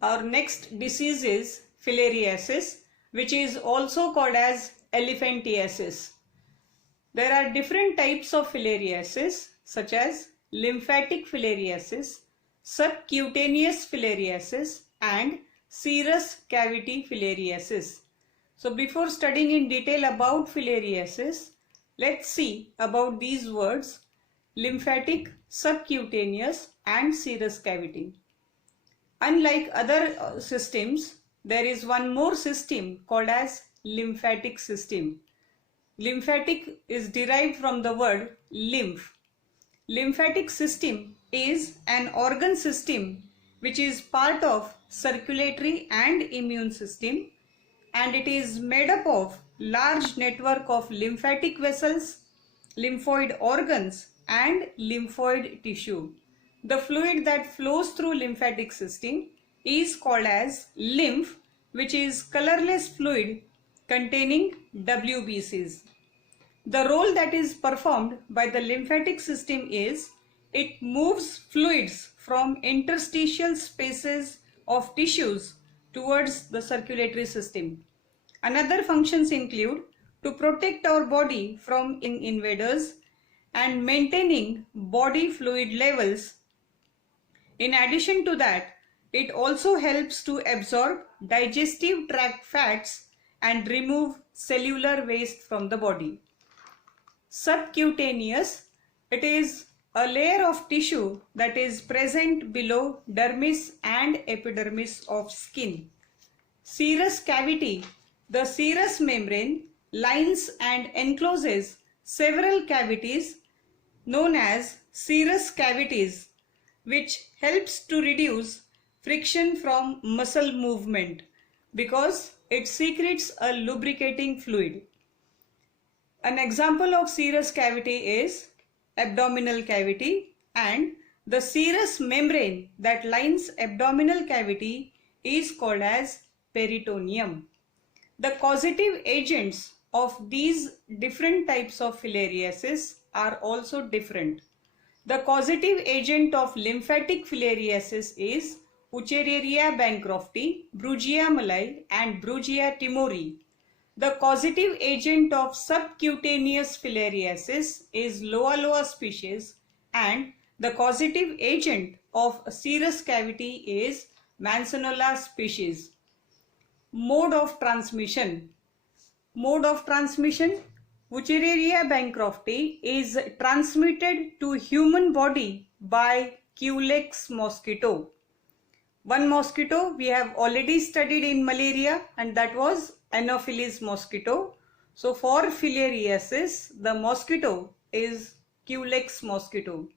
Our next disease is filariasis, which is also called as elephantiasis. There are different types of filariasis such as lymphatic filariasis, subcutaneous filariasis and serous cavity filariasis. So before studying in detail about filariasis, let's see about these words: lymphatic, subcutaneous and serous cavity. Unlike other systems, there is one more system called as lymphatic system. Lymphatic is derived from the word lymph. Lymphatic system is an organ system which is part of circulatory and immune system, and it is made up of large network of lymphatic vessels, lymphoid organs and lymphoid tissue. The fluid that flows through lymphatic system is called as lymph, which is colorless fluid containing WBCs. The role that is performed by the lymphatic system is it moves fluids from interstitial spaces of tissues towards the circulatory system. Another functions include to protect our body from invaders and maintaining body fluid levels. In addition to that, it also helps to absorb digestive tract fats and remove cellular waste from the body. Subcutaneous, it is a layer of tissue that is present below dermis and epidermis of skin. Serous cavity, the serous membrane lines and encloses several cavities known as serous cavities, which helps to reduce friction from muscle movement because it secretes a lubricating fluid. An example of serous cavity is abdominal cavity, and the serous membrane that lines abdominal cavity is called as peritoneum. The causative agents of these different types of filariasis are also different. The causative agent of lymphatic filariasis is Wuchereria bancrofti, Brugia malai and Brugia timori. The causative agent of subcutaneous filariasis is Loa loa species, and the causative agent of serous cavity is Mansonola species. Mode of transmission. Mode of transmission: Wuchereria bancrofti is transmitted to human body by Culex mosquito. One mosquito we have already studied in malaria, and that was Anopheles mosquito. So for filariasis, the mosquito is Culex mosquito.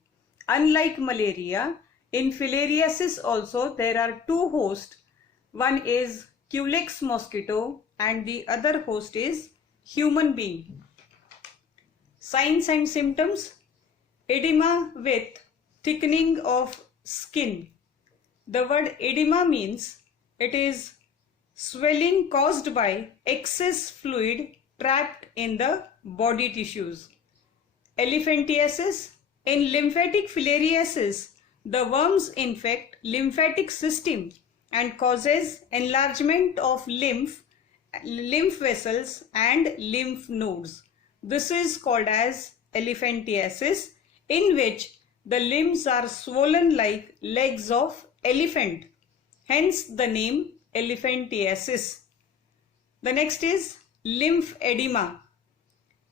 Unlike malaria, in filariasis also there are two hosts. One is Culex mosquito and the other host is human being. Signs and symptoms: edema with thickening of skin. The word edema means it is swelling caused by excess fluid trapped in the body tissues. Elephantiasis. In lymphatic filariasis, the worms infect lymphatic system and causes enlargement of lymph vessels and lymph nodes. This is called as elephantiasis, in which the limbs are swollen like legs of elephant, hence the name elephantiasis. The next is lymphedema.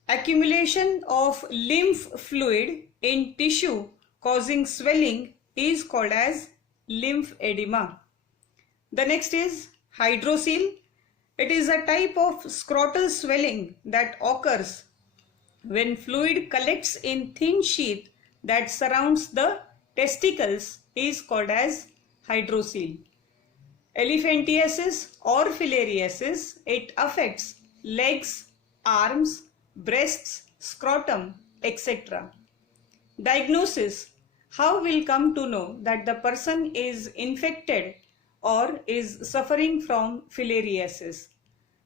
Accumulation of lymph fluid in tissue causing swelling is called as lymphedema. The next is hydrocele. It is a type of scrotal swelling that occurs when fluid collects in thin sheath that surrounds the testicles is called as hydrocele. Elephantiasis or filariasis, it affects legs, arms, breasts, scrotum, etc. Diagnosis: how will come to know that the person is infected or is suffering from filariasis?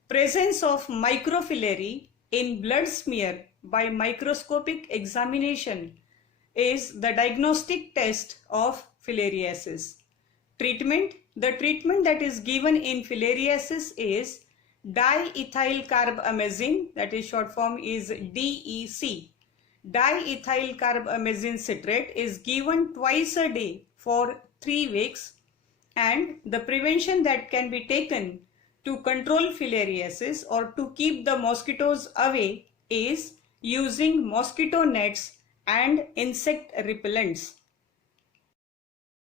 Presence of microfilari in blood smear by microscopic examination is the diagnostic test of filariasis. Treatment. The treatment that is given in filariasis is diethylcarbamazine, that is short form is DEC. Diethylcarbamazine citrate is given twice a day for 3 weeks, and the prevention that can be taken to control filariasis or to keep the mosquitoes away is using mosquito nets and insect repellents.